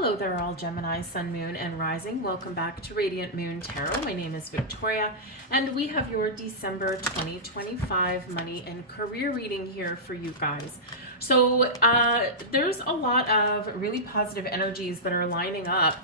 Hello there, all Gemini, Sun, Moon, and Rising. Welcome back to Radiant Moon Tarot. My name is Victoria, and we have your December 2025 money and career reading here for you guys. So there's a lot of really positive energies that are lining up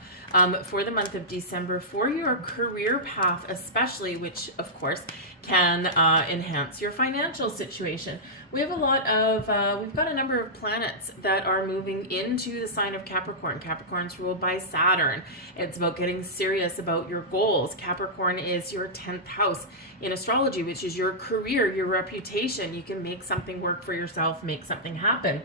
for the month of December for your career path, especially, which of course can enhance your financial situation. We have we've got a number of planets that are moving into the sign of Capricorn. Capricorn's ruled by Saturn. It's about getting serious about your goals. Capricorn is your 10th house in astrology, which is your career, your reputation. You can make something work for yourself, make something happen.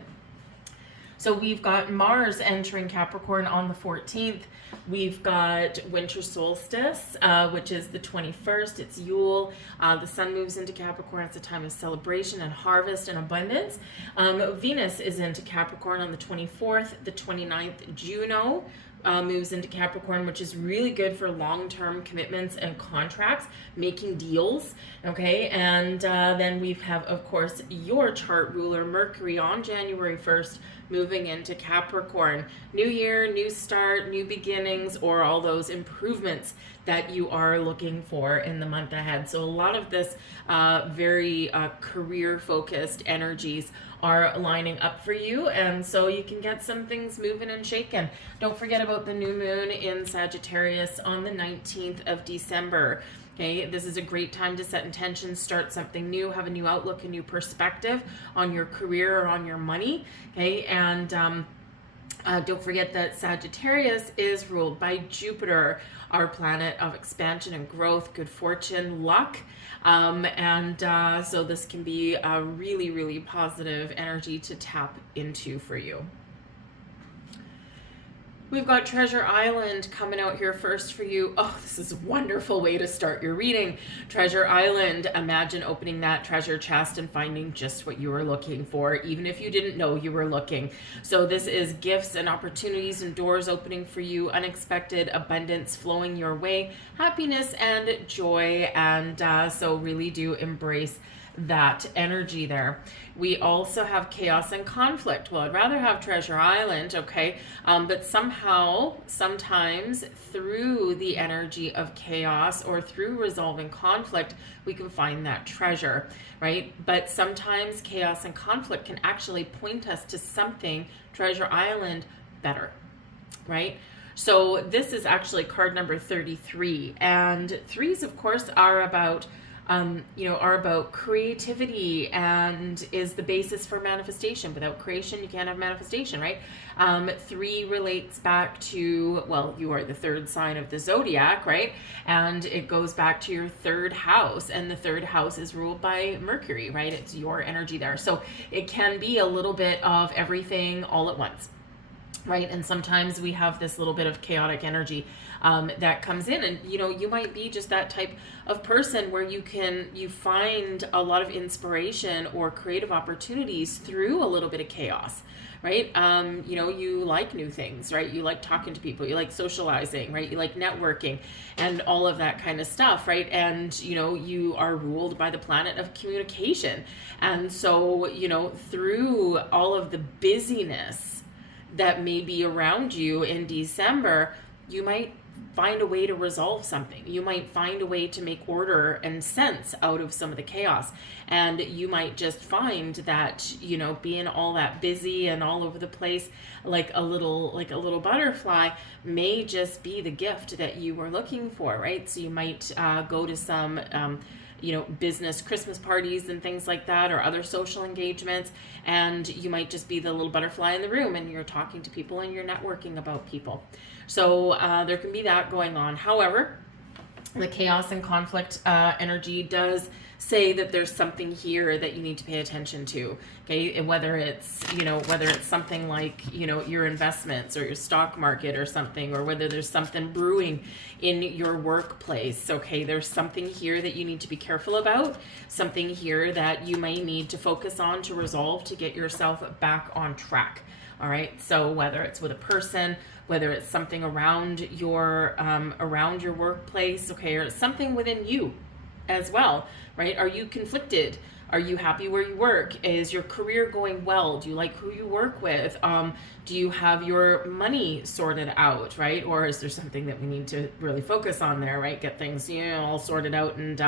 So we've got Mars entering Capricorn on the 14th. We've got winter solstice, which is the 21st. It's Yule. The sun moves into Capricorn. It's a time of celebration and harvest and abundance. Venus is into Capricorn on the 24th. The 29th, Juno moves into Capricorn, which is really good for long-term commitments and contracts, making deals, okay? And then we have, of course, your chart ruler, Mercury, on January 1st, moving into Capricorn. New year, new start, new beginnings, or all those improvements that you are looking for in the month ahead. So a lot of this very career-focused energies are lining up for you, and so you can get some things moving and shaking. Don't forget about the new moon in Sagittarius on the 19th of December. Okay, this is a great time to set intentions, start something new, have a new outlook, a new perspective on your career or on your money. Okay, and don't forget that Sagittarius is ruled by Jupiter, our planet of expansion and growth, good fortune, luck. So this can be a really, really positive energy to tap into for you. We've got Treasure Island coming out here first for you. Oh, this is a wonderful way to start your reading. Treasure Island, imagine opening that treasure chest and finding just what you were looking for, even if you didn't know you were looking. So this is gifts and opportunities and doors opening for you, unexpected abundance flowing your way, happiness and joy, and so really do embrace that energy there. We also have chaos and conflict. Well, I'd rather have Treasure Island, okay? But sometimes through the energy of chaos or through resolving conflict, we can find that treasure, right? But sometimes chaos and conflict can actually point us to something, Treasure Island, better, right? So this is actually card number 33. And threes, of course, are about creativity and is the basis for manifestation. Without creation, you can't have manifestation, right? 3 relates back to, well, you are the third sign of the Zodiac, right? And it goes back to your third house, and the third house is ruled by Mercury, right? It's your energy there. So it can be a little bit of everything all at once, right? And sometimes we have this little bit of chaotic energy that comes in, and you might be just that type of person where you find a lot of inspiration or creative opportunities through a little bit of chaos, right? You like new things, right? You like talking to people, you like socializing, right? You like networking and all of that kind of stuff, right? And you are ruled by the planet of communication, and so through all of the busyness that may be around you in December, you might find a way to resolve something. You might find a way to make order and sense out of some of the chaos. And you might just find that, being all that busy and all over the place, like a little butterfly, may just be the gift that you were looking for, right? So you might go to some business Christmas parties and things like that, or other social engagements, and you might just be the little butterfly in the room, and you're talking to people and you're networking about people. So there can be that going on. However, the chaos and conflict energy does say that there's something here that you need to pay attention to, okay? And whether it's something like, your investments or your stock market or something, or whether there's something brewing in your workplace, okay? There's something here that you need to be careful about, something here that you may need to focus on to resolve to get yourself back on track, all right? So whether it's with a person, whether it's something around your workplace, okay, or something within you as well, right? Are you conflicted Are you happy where you work? Is your career going well? Do you like who you work with? Do you have your money sorted out, right? Or is there something that we need to really focus on there, right? Get things, all sorted out and,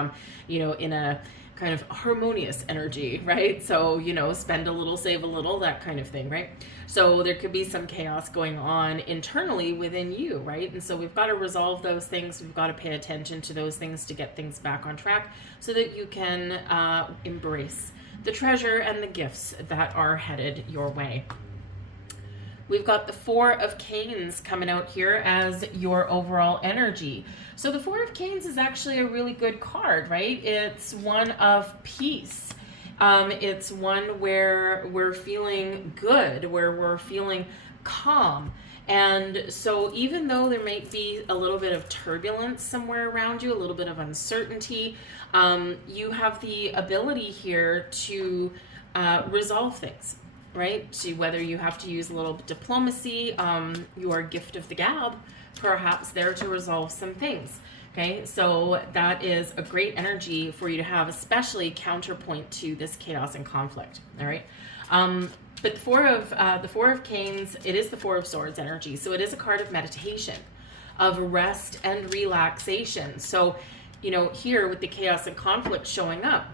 in a kind of harmonious energy, right? So, spend a little, save a little, that kind of thing, right? So there could be some chaos going on internally within you, right? And so we've got to resolve those things. We've got to pay attention to those things to get things back on track so that you can embrace the treasure and the gifts that are headed your way. We've got the Four of Canes coming out here as your overall energy. So the Four of Canes is actually a really good card, right? It's one of peace. It's one where we're feeling good, where we're feeling calm. And so even though there might be a little bit of turbulence somewhere around you, a little bit of uncertainty, you have the ability here to resolve things, right? To whether you have to use a little diplomacy, your gift of the gab, perhaps there to resolve some things. Okay, so that is a great energy for you to have, especially counterpoint to this chaos and conflict. All right, but the Four of Canes, it is the Four of Swords energy, so it is a card of meditation, of rest and relaxation. So, here with the chaos and conflict showing up,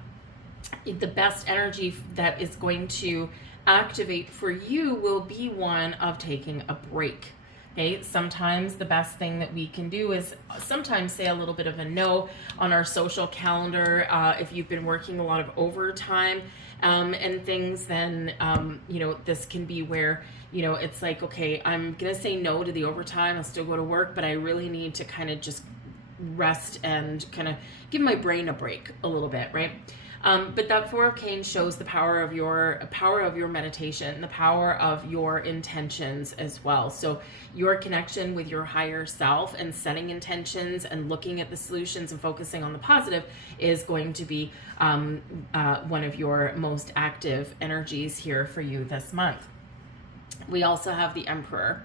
the best energy that is going to activate for you will be one of taking a break. Okay, sometimes the best thing that we can do is sometimes say a little bit of a no on our social calendar. If you've been working a lot of overtime and things, then, this can be where, it's like, okay, I'm going to say no to the overtime. I'll still go to work, but I really need to kind of just rest and kind of give my brain a break a little bit, right? But that Four of Canes shows the power of your meditation, the power of your intentions as well. So your connection with your higher self and setting intentions and looking at the solutions and focusing on the positive is going to be one of your most active energies here for you this month. We also have the Emperor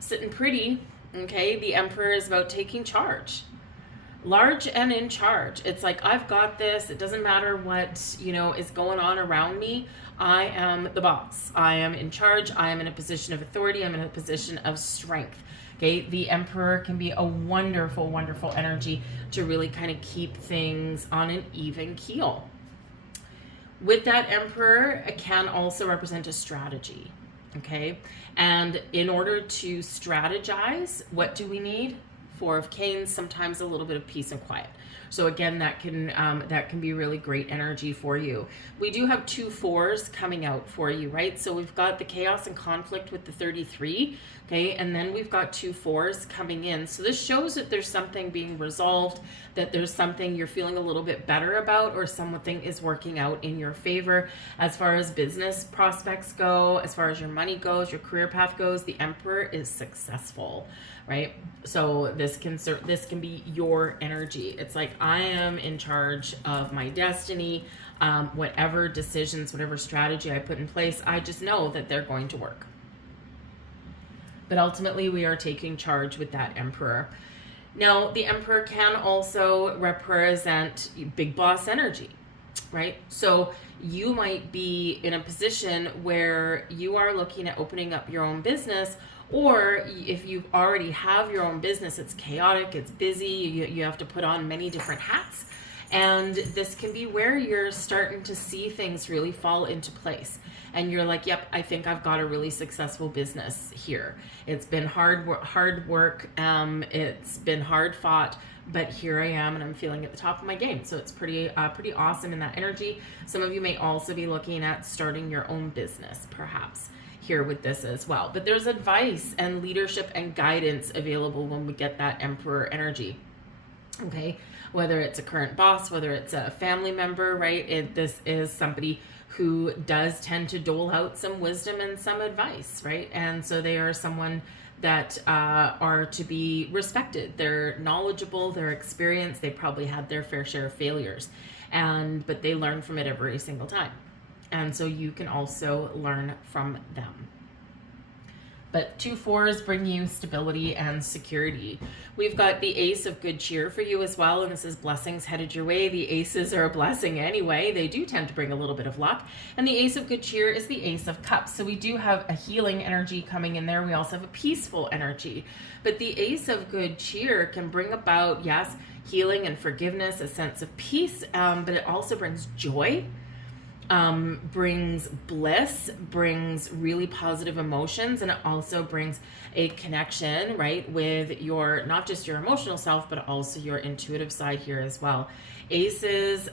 sitting pretty. Okay, the Emperor is about taking charge. Large and in charge. It's like, I've got this. It doesn't matter what, is going on around me. I am the boss. I am in charge. I am in a position of authority. I'm in a position of strength. Okay. The Emperor can be a wonderful, wonderful energy to really kind of keep things on an even keel. With that Emperor, it can also represent a strategy. Okay. And in order to strategize, what do we need? Four of Canes, sometimes a little bit of peace and quiet. So again, that can be really great energy for you. We do have 2 4s coming out for you, right? So we've got the chaos and conflict with the 33, okay? And then we've got 2 4s coming in. So this shows that there's something being resolved, that there's something you're feeling a little bit better about, or something is working out in your favor. As far as business prospects go, as far as your money goes, your career path goes, the Emperor is successful, right? So this can be your energy. It's like, I am in charge of my destiny. Whatever decisions, whatever strategy I put in place, I just know that they're going to work. But ultimately, we are taking charge with that Emperor. Now, the Emperor can also represent big boss energy, right? So you might be in a position where you are looking at opening up your own business, or if you already have your own business, it's chaotic, it's busy, you have to put on many different hats. And this can be where you're starting to see things really fall into place. And you're like, yep, I think I've got a really successful business here. It's been hard work, it's been hard fought, but here I am and I'm feeling at the top of my game. So it's pretty awesome in that energy. Some of you may also be looking at starting your own business, perhaps, here with this as well. But there's advice and leadership and guidance available when we get that Emperor energy. Okay, whether it's a current boss, whether it's a family member, right? This is somebody who does tend to dole out some wisdom and some advice, right? And so they are someone that are to be respected. They're knowledgeable, they're experienced, they probably had their fair share of failures, but they learn from it every single time. And so you can also learn from them. But 2 4s bring you stability and security. We've got the Ace of Good Cheer for you as well, and this is blessings headed your way. The aces are a blessing anyway. They do tend to bring a little bit of luck. And the Ace of Good Cheer is the Ace of Cups. So we do have a healing energy coming in there. We also have a peaceful energy. But the Ace of Good Cheer can bring about, yes, healing and forgiveness, a sense of peace, but it also brings joy. Brings bliss, brings really positive emotions, and it also brings a connection, right, with your, not just your emotional self, but also your intuitive side here as well. Aces,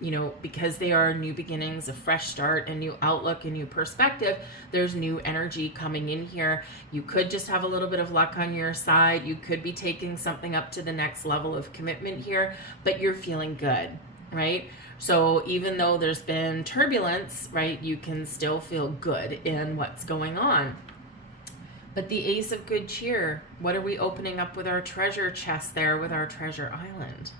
you know, because they are new beginnings, a fresh start, a new outlook, a new perspective, there's new energy coming in here. You could just have a little bit of luck on your side. You could be taking something up to the next level of commitment here, but you're feeling good, right? So even though there's been turbulence, right, you can still feel good in what's going on. But the Ace of Good Cheer, what are we opening up with our treasure chest there, with our treasure island?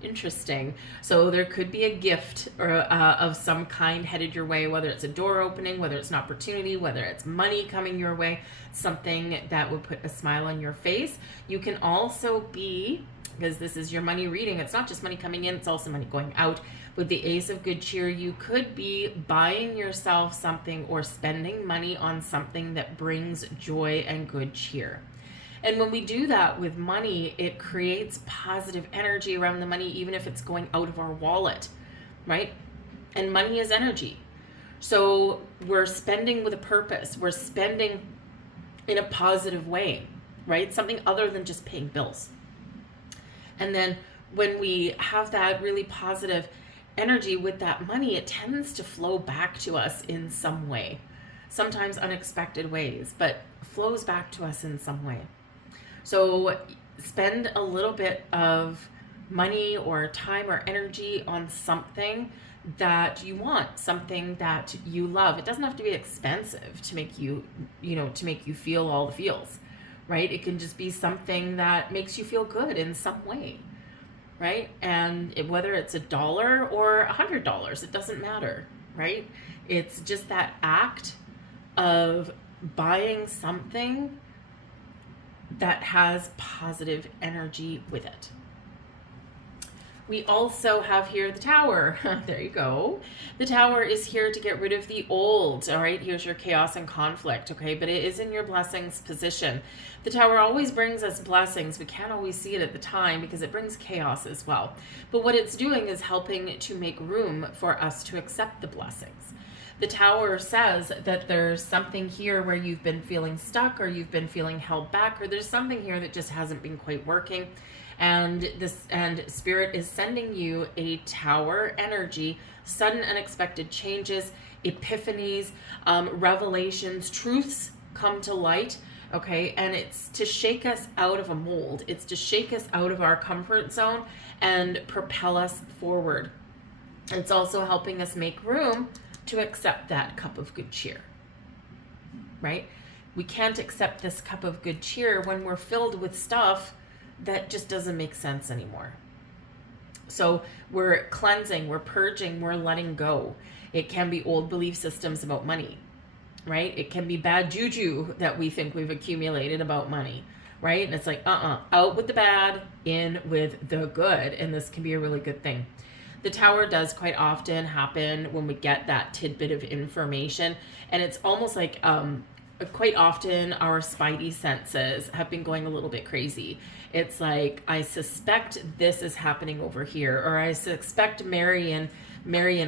Interesting. So there could be a gift or of some kind headed your way, whether it's a door opening, whether it's an opportunity, whether it's money coming your way, something that would put a smile on your face. You can also be, because this is your money reading, it's not just money coming in, it's also money going out. With the Ace of Good Cheer, you could be buying yourself something or spending money on something that brings joy and good cheer. And when we do that with money, it creates positive energy around the money, even if it's going out of our wallet, right? And money is energy. So we're spending with a purpose. We're spending in a positive way, right? Something other than just paying bills. And then when we have that really positive energy with that money, it tends to flow back to us in some way, sometimes unexpected ways, but flows back to us in some way. So spend a little bit of money or time or energy on something that you want, something that you love. It doesn't have to be expensive to make you, to make you feel all the feels, right? It can just be something that makes you feel good in some way, right? And whether it's $1 or $100, it doesn't matter, right? It's just that act of buying something that has positive energy with it. We also have here the Tower. There you go. The Tower is here to get rid of the old. All right, here's your chaos and conflict, okay? But it is in your blessings position. The Tower always brings us blessings. We can't always see it at the time because it brings chaos as well. But what it's doing is helping to make room for us to accept the blessings. The Tower says that there's something here where you've been feeling stuck or you've been feeling held back, or there's something here that just hasn't been quite working. And Spirit is sending you a Tower energy, sudden unexpected changes, epiphanies, revelations, truths come to light, okay? And it's to shake us out of a mold. It's to shake us out of our comfort zone and propel us forward. It's also helping us make room to accept that cup of good cheer, right? We can't accept this cup of good cheer when we're filled with stuff that just doesn't make sense anymore. So we're cleansing, we're purging, we're letting go. It can be old belief systems about money, right? It can be bad juju that we think we've accumulated about money, right? And it's like, out with the bad, in with the good. And this can be a really good thing. The Tower does quite often happen when we get that tidbit of information. And it's almost like quite often our spidey senses have been going a little bit crazy. It's like, I suspect this is happening over here, or I suspect Marion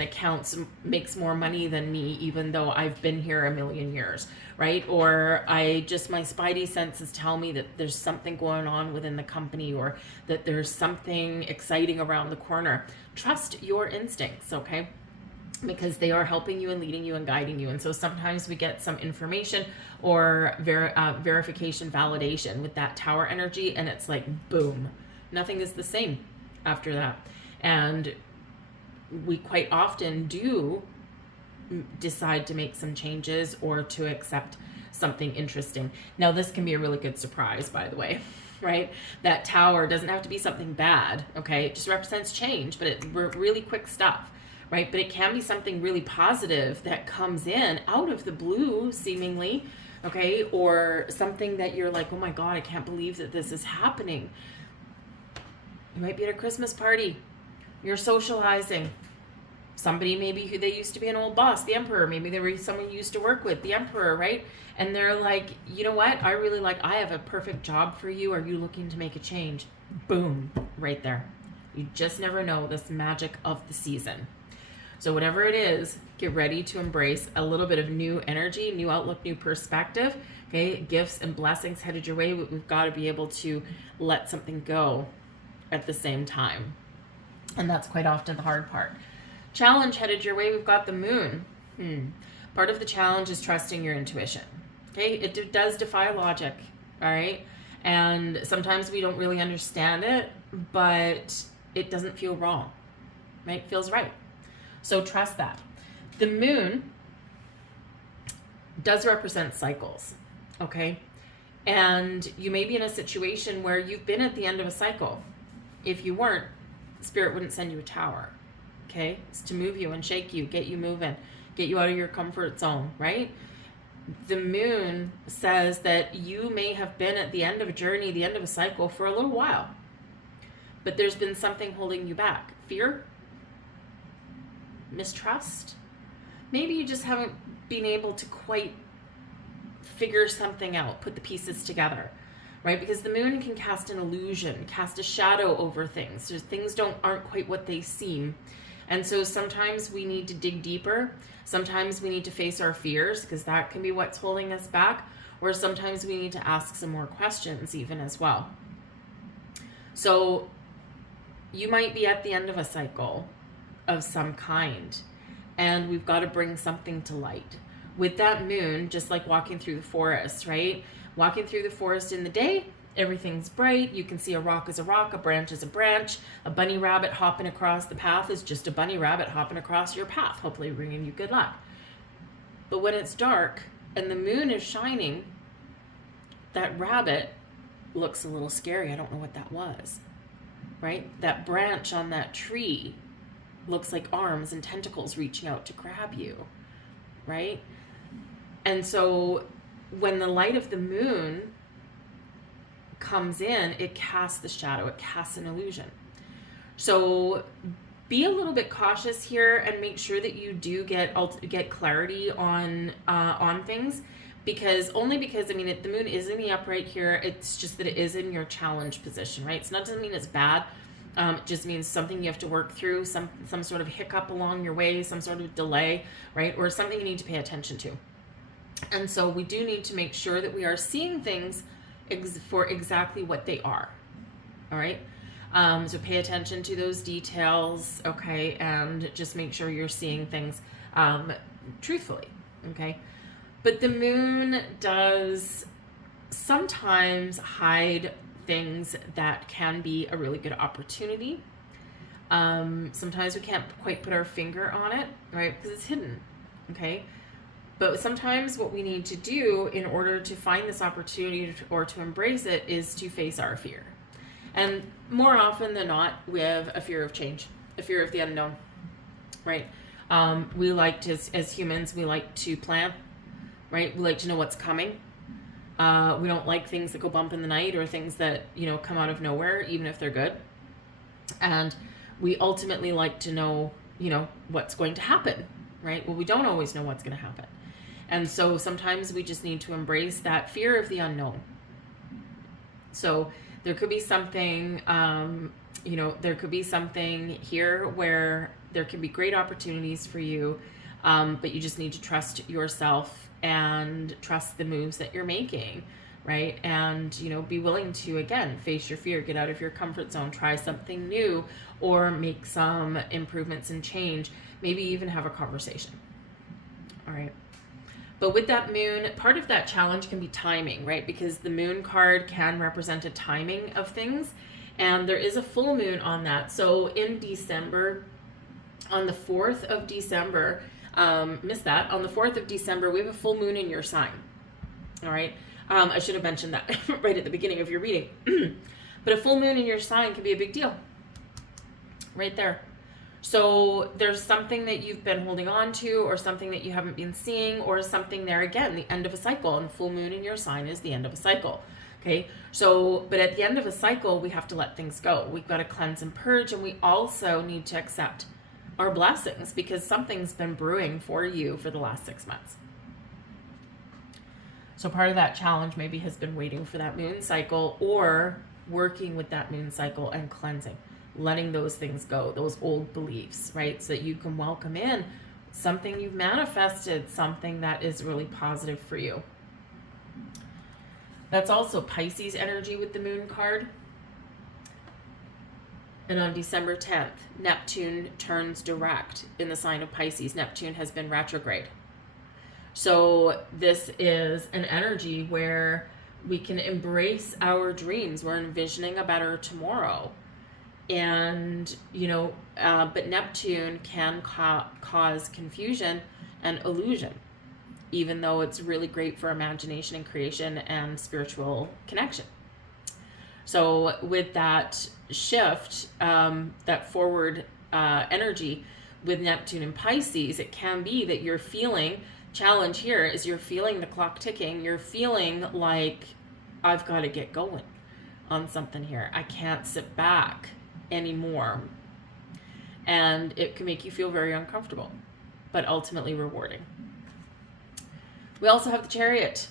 accounts makes more money than me, even though I've been here a million years, right? Or my spidey senses tell me that there's something going on within the company, or that there's something exciting around the corner. Trust your instincts, okay? Because they are helping you and leading you and guiding you. And so sometimes we get some information or verification, validation with that Tower energy, and it's like, boom, nothing is the same after that. And we quite often do decide to make some changes or to accept something interesting. Now, this can be a really good surprise, by the way, right? That Tower doesn't have to be something bad, okay? It just represents change, but it's really quick stuff, right? But it can be something really positive that comes in out of the blue, seemingly, okay? Or something that you're like, oh my God, I can't believe that this is happening. You might be at a Christmas party. You're socializing. Somebody maybe who they used to be an old boss, the emperor. Maybe they were someone you used to work with, the emperor, right? And they're like, you know what? I have a perfect job for you. Are you looking to make a change? Boom, right there. You just never know, this magic of the season. So whatever it is, get ready to embrace a little bit of new energy, new outlook, new perspective. Okay, gifts and blessings headed your way. We've got to be able to let something go at the same time. And that's quite often the hard part. Challenge headed your way. We've got the moon. Part of the challenge is trusting your intuition. Okay, it does defy logic. All right. And sometimes we don't really understand it, but it doesn't feel wrong, right? It feels right. So trust that. The moon does represent cycles, okay? And you may be in a situation where you've been at the end of a cycle. If you weren't, Spirit wouldn't send you a tower, okay? It's to move you and shake you, get you moving, get you out of your comfort zone, right? The moon says that you may have been at the end of a journey, the end of a cycle for a little while, but there's been something holding you back. Fear, mistrust. Maybe you just haven't been able to quite figure something out, put the pieces together, right? Because the moon can cast an illusion, cast a shadow over things. So things aren't quite what they seem. And so sometimes we need to dig deeper. Sometimes we need to face our fears, because that can be what's holding us back. Or sometimes we need to ask some more questions even as well. So you might be at the end of a cycle of some kind, and we've got to bring something to light. With that moon, just like walking through the forest, right? Walking through the forest in the day, everything's bright. You can see a rock is a rock, a branch is a branch. A bunny rabbit hopping across the path is just a bunny rabbit hopping across your path, hopefully bringing you good luck. But when it's dark and the moon is shining, that rabbit looks a little scary. I don't know what that was, right? That branch on that tree looks like arms and tentacles reaching out to grab you, right? And so when the light of the moon comes in, it casts the shadow, it casts an illusion. So be a little bit cautious here and make sure that you do get clarity on things, because the moon is in the upright here. It's just that it is in your challenge position, right? It's not, doesn't mean it's bad. It just means something you have to work through, some sort of hiccup along your way, some sort of delay, right? Or something you need to pay attention to. And so we do need to make sure that we are seeing things for exactly what they are. All right. So pay attention to those details. Okay. And just make sure you're seeing things truthfully. Okay. But the moon does sometimes hide things that can be a really good opportunity. Sometimes we can't quite put our finger on it, right? Because it's hidden. Okay. But sometimes what we need to do in order to find this opportunity or to embrace it is to face our fear. And more often than not, we have a fear of change, a fear of the unknown, right? We like to, as humans, we like to plan, right? We like to know what's coming. We don't like things that go bump in the night or things that, come out of nowhere, even if they're good. And we ultimately like to know, what's going to happen, right? Well, we don't always know what's going to happen. And so sometimes we just need to embrace that fear of the unknown. So there could be something, there could be something here where there can be great opportunities for you, but you just need to trust yourself and trust the moves that you're making, right? And, be willing to, again, face your fear, get out of your comfort zone, try something new, or make some improvements and change, maybe even have a conversation. All right. But with that moon, part of that challenge can be timing, right? Because the moon card can represent a timing of things, and there is a full moon on that. So in December, on the 4th of December, on the 4th of December, we have a full moon in your sign. All right. I should have mentioned that right at the beginning of your reading. But a full moon in your sign can be a big deal. Right there. So there's something that you've been holding on to, or something that you haven't been seeing, or something there, again, the end of a cycle, and full moon in your sign is the end of a cycle. Okay, so, but at the end of a cycle, we have to let things go. We've got to cleanse and purge, and we also need to accept our blessings, because something's been brewing for you for the last 6 months. So part of that challenge maybe has been waiting for that moon cycle, or working with that moon cycle and cleansing, letting those things go, those old beliefs, right? So that you can welcome in something you've manifested, something that is really positive for you. That's also Pisces energy with the moon card. And on December 10th, Neptune turns direct in the sign of Pisces. Neptune has been retrograde. So this is an energy where we can embrace our dreams. We're envisioning a better tomorrow. And, but Neptune can cause confusion and illusion, even though it's really great for imagination and creation and spiritual connection. So with that shift, that forward energy with Neptune and Pisces, it can be that you're feeling, challenge here is you're feeling the clock ticking. You're feeling like, I've got to get going on something here. I can't sit back anymore. And it can make you feel very uncomfortable, but ultimately rewarding. We also have the Chariot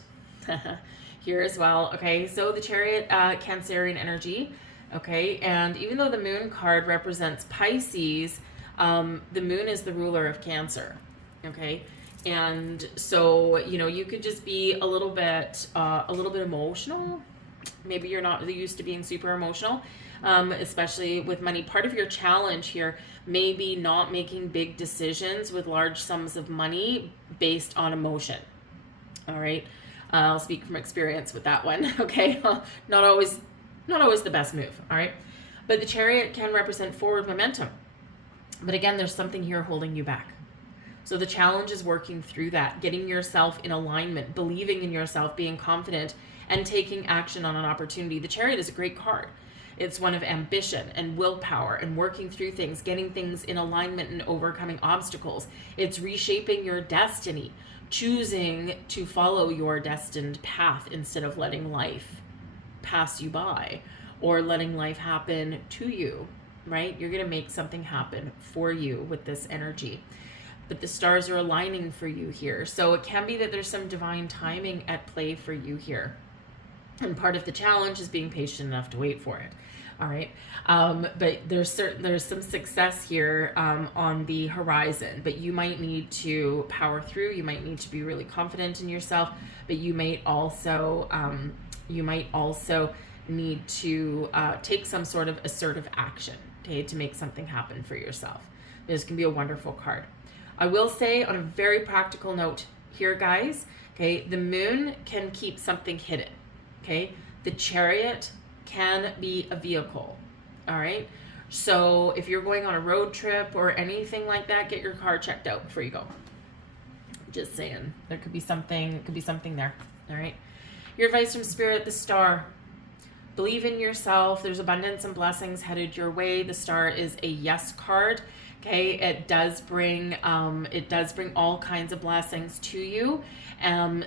here as well. Okay, so the Chariot, Cancerian energy. Okay, and even though the moon card represents Pisces, the moon is the ruler of Cancer. Okay, and so you could just be a little bit emotional. Maybe you're not used to being super emotional, especially with money. Part of your challenge here may be not making big decisions with large sums of money based on emotion. All right, I'll speak from experience with that one. Okay, not always the best move. All right, but the Chariot can represent forward momentum. But again, there's something here holding you back. So the challenge is working through that, getting yourself in alignment, believing in yourself, being confident, and taking action on an opportunity. The Chariot is a great card. It's one of ambition and willpower and working through things, getting things in alignment and overcoming obstacles. It's reshaping your destiny, choosing to follow your destined path instead of letting life pass you by or letting life happen to you, right? You're going to make something happen for you with this energy. But the stars are aligning for you here. So it can be that there's some divine timing at play for you here. And part of the challenge is being patient enough to wait for it. All right. But there's some success here on the horizon, but you might need to power through. You might need to be really confident in yourself, but you might also need to take some sort of assertive action, okay, to make something happen for yourself. This can be a wonderful card. I will say on a very practical note here, guys, okay, the moon can keep something hidden, okay? The Chariot can be a vehicle, all right? So if you're going on a road trip or anything like that, get your car checked out before you go. Just saying, there could be something there, all right? Your advice from Spirit, the Star. Believe in yourself. There's abundance and blessings headed your way. The Star is a yes card. Okay, it does bring all kinds of blessings to you,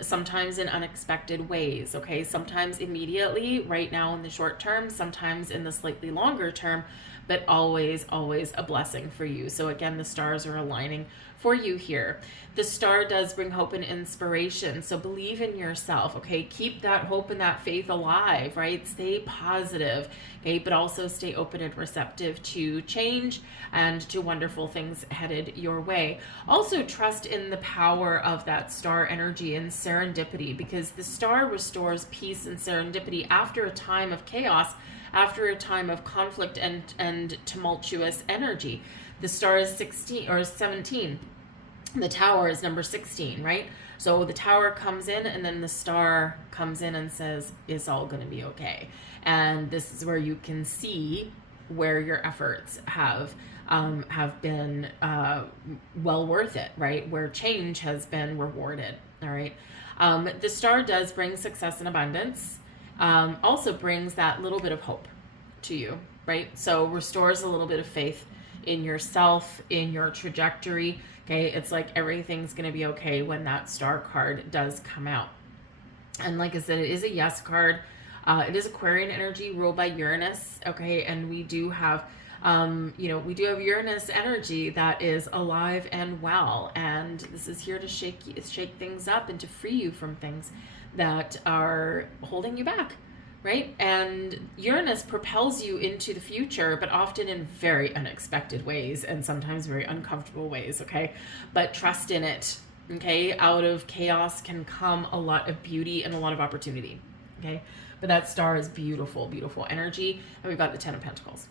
sometimes in unexpected ways. Okay, sometimes immediately, right now in the short term, sometimes in the slightly longer term, but always a blessing for you. So again, the stars are aligning for you here. The Star does bring hope and inspiration. So believe in yourself, okay? Keep that hope and that faith alive, right? Stay positive, okay? But also stay open and receptive to change and to wonderful things headed your way. Also trust in the power of that Star energy and serendipity, because the Star restores peace and serendipity after a time of chaos, after a time of conflict and tumultuous energy. The Star is 16 or 17. The Tower is number 16, right? So the Tower comes in and then the Star comes in and says, it's all going to be okay. And this is where you can see where your efforts have been well worth it, right? Where change has been rewarded, all right? The Star does bring success and abundance. Also brings that little bit of hope to you, right? So restores a little bit of faith in yourself, in your trajectory. Okay, it's like everything's going to be okay when that star card does come out. And like I said, it is a yes card. It is Aquarian energy ruled by Uranus. Okay, and we do have, we do have Uranus energy that is alive and well, and this is here to shake things up and to free you from things that are holding you back. Right? And Uranus propels you into the future, but often in very unexpected ways and sometimes very uncomfortable ways, okay? But trust in it, okay? Out of chaos can come a lot of beauty and a lot of opportunity, okay? But that star is beautiful, beautiful energy. And we've got the 10 of Pentacles.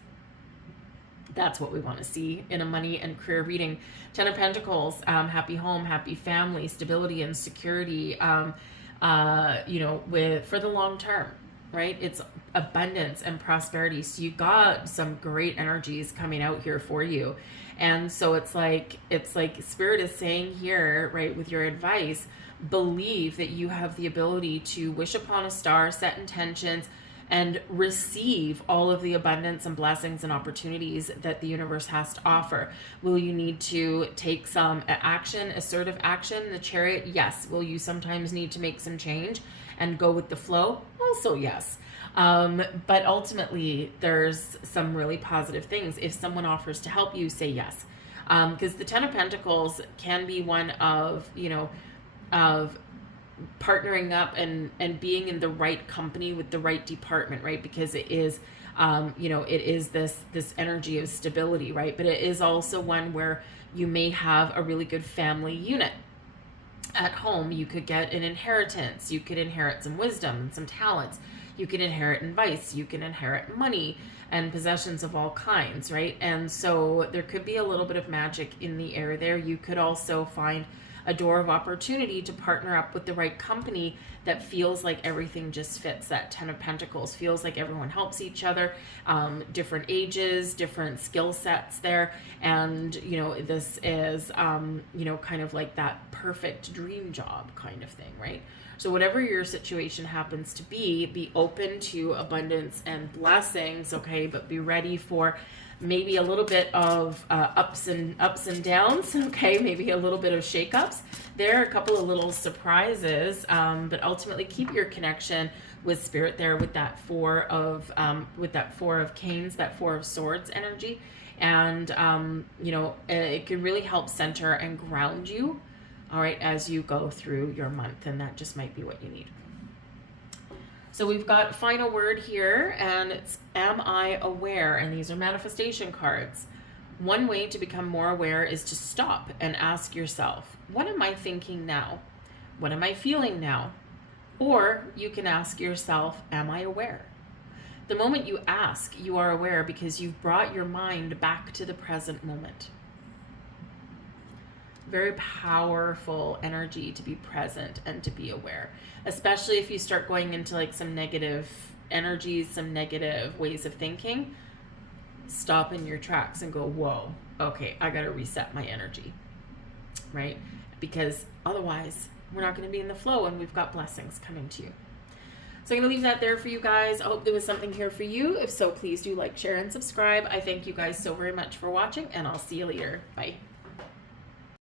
That's what we want to see in a money and career reading. 10 of Pentacles, happy home, happy family, stability and security, for the long term. Right? It's abundance and prosperity. So you got some great energies coming out here for you. And so it's like Spirit is saying here, right, with your advice, believe that you have the ability to wish upon a star, set intentions, and receive all of the abundance and blessings and opportunities that the universe has to offer. Will you need to take some action, assertive action? The Chariot, yes. Will you sometimes need to make some change and go with the flow? Also, yes. But ultimately, there's some really positive things. If someone offers to help you, say yes. Because the 10 of Pentacles can be one of, of partnering up and being in the right company with the right department, right? Because it is, it is this energy of stability, right? But it is also one where you may have a really good family unit. At home, you could get an inheritance. You could inherit some wisdom and some talents. You could inherit advice. You can inherit money and possessions of all kinds, right? And so there could be a little bit of magic in the air there. You could also find a door of opportunity to partner up with the right company that feels like everything just fits. That 10 of Pentacles feels like everyone helps each other, different ages, different skill sets there. And, this is, kind of like that perfect dream job kind of thing, right? So whatever your situation happens to be open to abundance and blessings, okay? But be ready for maybe a little bit of ups and downs, okay? Maybe a little bit of shakeups. There are a couple of little surprises, but ultimately keep your connection with Spirit there with that four of Canes, that 4 of Swords energy, and it can really help center and ground you, all right, as you go through your month, and that just might be what you need. So we've got final word here, and it's am I aware? And these are manifestation cards. One way to become more aware is to stop and ask yourself, what am I thinking now? What am I feeling now? Or you can ask yourself, am I aware? The moment you ask, you are aware because you've brought your mind back to the present moment. Very powerful energy to be present and to be aware, especially if you start going into like some negative energies, some negative ways of thinking. Stop in your tracks and go, whoa, okay, I got to reset my energy, right? Because otherwise we're not going to be in the flow, and we've got blessings coming to you. So I'm going to leave that there for you guys. I hope there was something here for you. If so, please do like, share, and subscribe. I thank you guys so very much for watching, and I'll see you later. Bye.